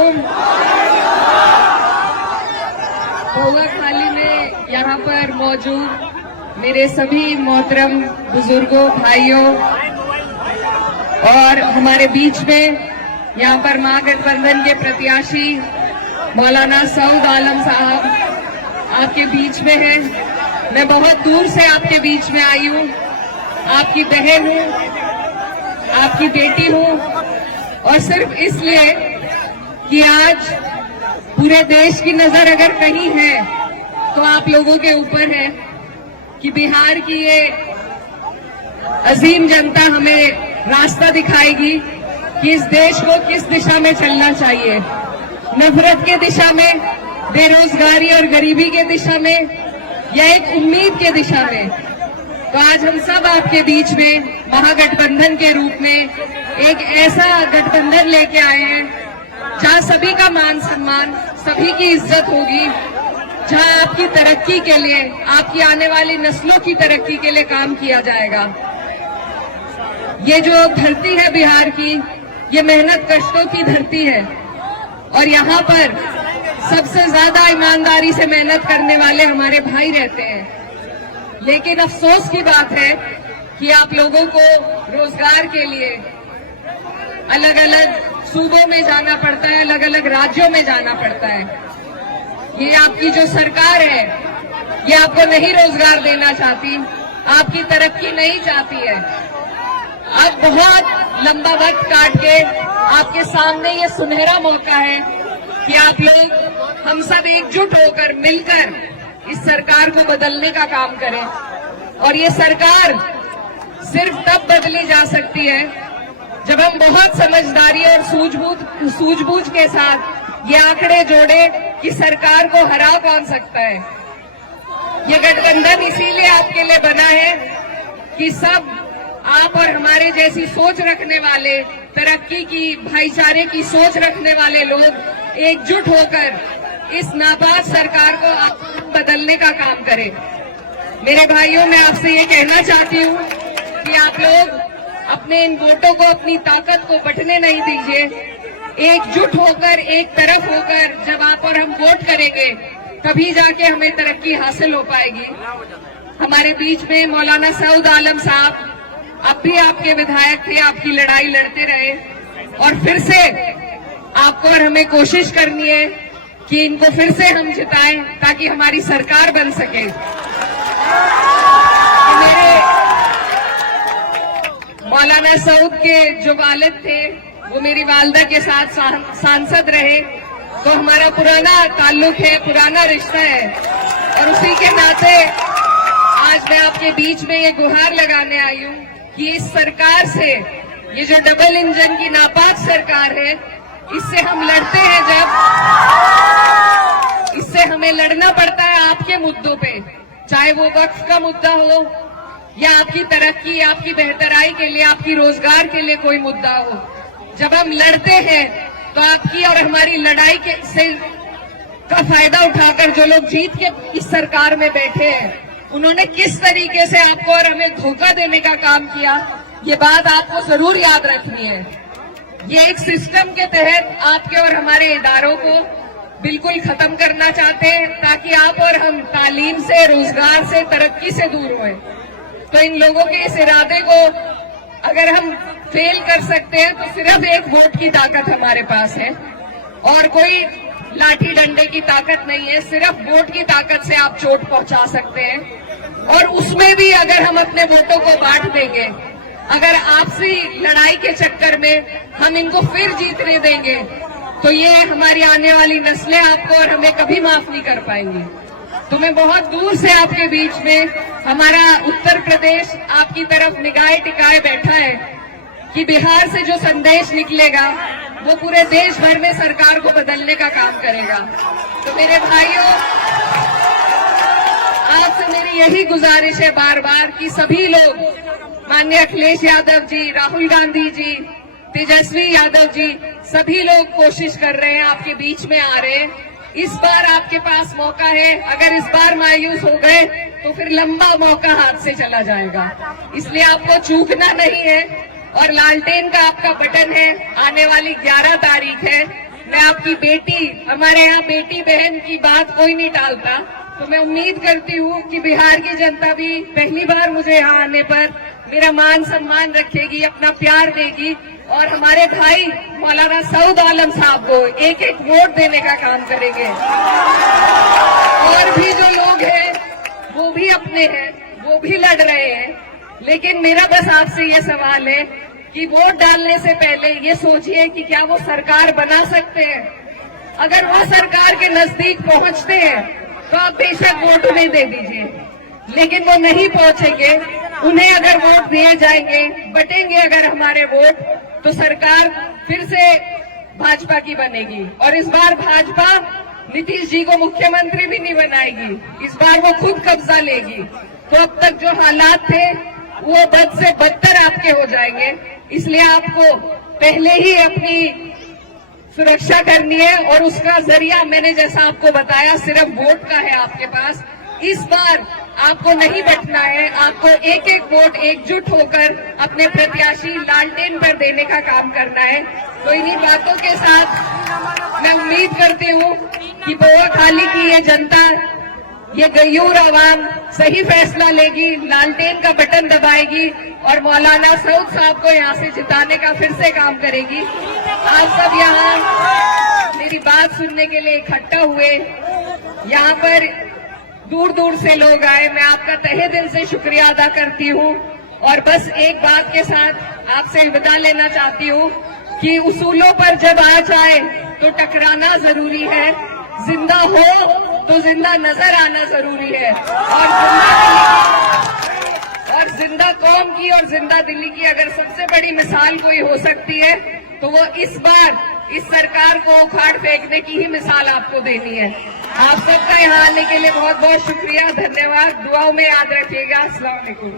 अलैकुम। भोगा खाली में यहाँ पर मौजूद मेरे सभी मोहतरम बुजुर्गों, भाइयों और हमारे बीच में यहाँ पर महागठबंधन के प्रत्याशी मौलाना सऊद आलम साहब आपके बीच में हैं। मैं बहुत दूर से आपके बीच में आई हूँ, आपकी बहन हूँ, आपकी बेटी हूँ, और सिर्फ इसलिए कि आज पूरे देश की नजर अगर कहीं है तो आप लोगों के ऊपर है कि बिहार की ये अजीम जनता हमें रास्ता दिखाएगी कि इस देश को किस दिशा में चलना चाहिए। नफरत के दिशा में, बेरोजगारी और गरीबी के दिशा में, या एक उम्मीद के दिशा में। तो आज हम सब आपके बीच में महागठबंधन के रूप में एक ऐसा गठबंधन लेके आए हैं जहां सभी का मान सम्मान, सभी की इज्जत होगी, जहां आपकी तरक्की के लिए, आपकी आने वाली नस्लों की तरक्की के लिए काम किया जाएगा। ये जो धरती है बिहार की, ये मेहनत कष्टों की धरती है और यहाँ पर सबसे ज्यादा ईमानदारी से मेहनत करने वाले हमारे भाई रहते हैं। लेकिन अफसोस की बात है कि आप लोगों को रोजगार के लिए अलग अलग सूबों में जाना पड़ता है, अलग अलग राज्यों में जाना पड़ता है। ये आपकी जो सरकार है, ये आपको नहीं रोजगार देना चाहती, आपकी तरक्की नहीं चाहती है। अब बहुत लंबा वक्त काट के आपके सामने ये सुनहरा मौका है कि आप लोग, हम सब एकजुट होकर, मिलकर इस सरकार को बदलने का काम करें। और ये सरकार सिर्फ तब बदली जा सकती है जब हम बहुत समझदारी और सूझबूझ के साथ ये आंकड़े जोड़े कि सरकार को हरा कौन सकता है। ये गठबंधन इसीलिए आपके लिए बना है कि सब आप और हमारे जैसी सोच रखने वाले, तरक्की की, भाईचारे की सोच रखने वाले लोग एकजुट होकर इस नापाक सरकार को बदलने का काम करें। मेरे भाइयों, मैं आपसे ये कहना चाहती हूँ कि आप लोग अपने इन वोटों को, अपनी ताकत को बंटने नहीं दीजिए। एकजुट होकर, एक तरफ होकर जब आप और हम वोट करेंगे, तभी जाके हमें तरक्की हासिल हो पाएगी। हमारे बीच में मौलाना सऊद आलम साहब, अब भी आपके विधायक थे, आपकी लड़ाई लड़ते रहे, और फिर से आपको और हमें कोशिश करनी है कि इनको फिर से हम जिताएं ताकि हमारी सरकार बन सके। मेरे मौलाना सऊद के जो वालिद थे, वो मेरी वालदा के साथ सांसद रहे, तो हमारा पुराना ताल्लुक है, पुराना रिश्ता है, और उसी के नाते आज मैं आपके बीच में ये गुहार लगाने आई हूँ कि इस सरकार से, ये जो डबल इंजन की नापाक सरकार है, इससे हम लड़ते हैं जब, इससे हमें लड़ना पड़ता है आपके मुद्दों पे, चाहे वो वक्फ का मुद्दा हो या आपकी तरक्की, आपकी बेहतराई के लिए, आपकी रोजगार के लिए कोई मुद्दा हो। जब हम लड़ते हैं तो आपकी और हमारी लड़ाई का फायदा उठाकर जो लोग जीत के इस सरकार में बैठे हैं, उन्होंने किस तरीके से आपको और हमें धोखा देने का काम किया, ये बात आपको जरूर याद रखनी है। ये एक सिस्टम के तहत आपके और हमारे इदारों को बिल्कुल खत्म करना चाहते हैं ताकि आप और हम तालीम से, रोजगार से, तरक्की से दूर हों। तो इन लोगों के इस इरादे को अगर हम फेल कर सकते हैं तो सिर्फ एक वोट की ताकत हमारे पास है और कोई लाठी डंडे की ताकत नहीं है। सिर्फ वोट की ताकत से आप चोट पहुंचा सकते हैं, और उसमें भी अगर हम अपने वोटों को बांट देंगे, अगर आपसी लड़ाई के चक्कर में हम इनको फिर जीतने देंगे, तो ये हमारी आने वाली नस्लें आपको और हमें कभी माफ नहीं कर पाएंगी। तो मैं बहुत दूर से आपके बीच में, हमारा उत्तर प्रदेश आपकी तरफ निगाहें टिकाए बैठा है कि बिहार से जो संदेश निकलेगा वो पूरे देश भर में सरकार को बदलने का काम करेगा। तो मेरे भाइयों, आपसे मेरी यही गुजारिश है बार बार कि सभी लोग, माननीय अखिलेश यादव जी, राहुल गांधी जी, तेजस्वी यादव जी, सभी लोग कोशिश कर रहे हैं, आपके बीच में आ रहे हैं। इस बार आपके पास मौका है। अगर इस बार मायूस हो गए तो फिर लंबा मौका हाथ से चला जाएगा। इसलिए आपको चूकना नहीं है, और लालटेन का आपका बटन है, आने वाली 11 तारीख है, मैं आपकी बेटी, हमारे यहाँ बेटी बहन की बात कोई नहीं टालता, तो मैं उम्मीद करती हूँ कि बिहार की जनता भी पहली बार मुझे यहाँ आने पर मेरा मान सम्मान रखेगी, अपना प्यार देगी और हमारे भाई मौलाना सऊद आलम साहब को एक एक वोट देने का काम करेंगे। और भी जो लोग हैं वो भी अपने हैं, वो भी लड़ रहे हैं, लेकिन मेरा बस आपसे ये सवाल है कि वोट डालने से पहले ये सोचिए कि क्या वो सरकार बना सकते हैं। अगर वो सरकार के नजदीक पहुंचते हैं तो आप बेशक वोट उन्हें दे दीजिए, लेकिन वो नहीं पहुंचेंगे, उन्हें अगर वोट दिए जाएंगे, बटेंगे अगर हमारे वोट, तो सरकार फिर से भाजपा की बनेगी और इस बार भाजपा नीतीश जी को मुख्यमंत्री भी नहीं बनाएगी, इस बार वो खुद कब्जा लेगी। तो अब तक जो हालात थे वो बद से बदतर आपके हो जाएंगे, इसलिए आपको पहले ही अपनी सुरक्षा करनी है और उसका जरिया मैंने जैसा आपको बताया सिर्फ वोट का है आपके पास। इस बार आपको नहीं बैठना है, आपको एक एक वोट एकजुट होकर अपने प्रत्याशी लालटेन पर देने का काम करना है। तो इन्हीं बातों के साथ मैं उम्मीद करती हूँ कि बोआखाली की ये जनता, ये गयूर आवाम सही फैसला लेगी, लालटेन का बटन दबाएगी और मौलाना सऊद साहब को यहाँ से जिताने का फिर से काम करेगी। आप सब यहाँ मेरी बात सुनने के लिए इकट्ठा हुए, यहाँ पर दूर दूर से लोग आए, मैं आपका तहे दिल से शुक्रिया अदा करती हूँ। और बस एक बात के साथ आपसे विदा लेना चाहती हूँ कि उसूलों पर जब आ जाए तो टकराना जरूरी है, जिंदा हो तो जिंदा नजर आना जरूरी है। और जिंदा कौम की और जिंदा दिल्ली की अगर सबसे बड़ी मिसाल कोई हो सकती है तो वो इस बार इस सरकार को उखाड़ फेंकने की ही मिसाल आपको देनी है। आप सबका यहाँ आने के लिए बहुत बहुत शुक्रिया, धन्यवाद। दुआओं में याद रखिएगा। अस्सलाम वालेकुम।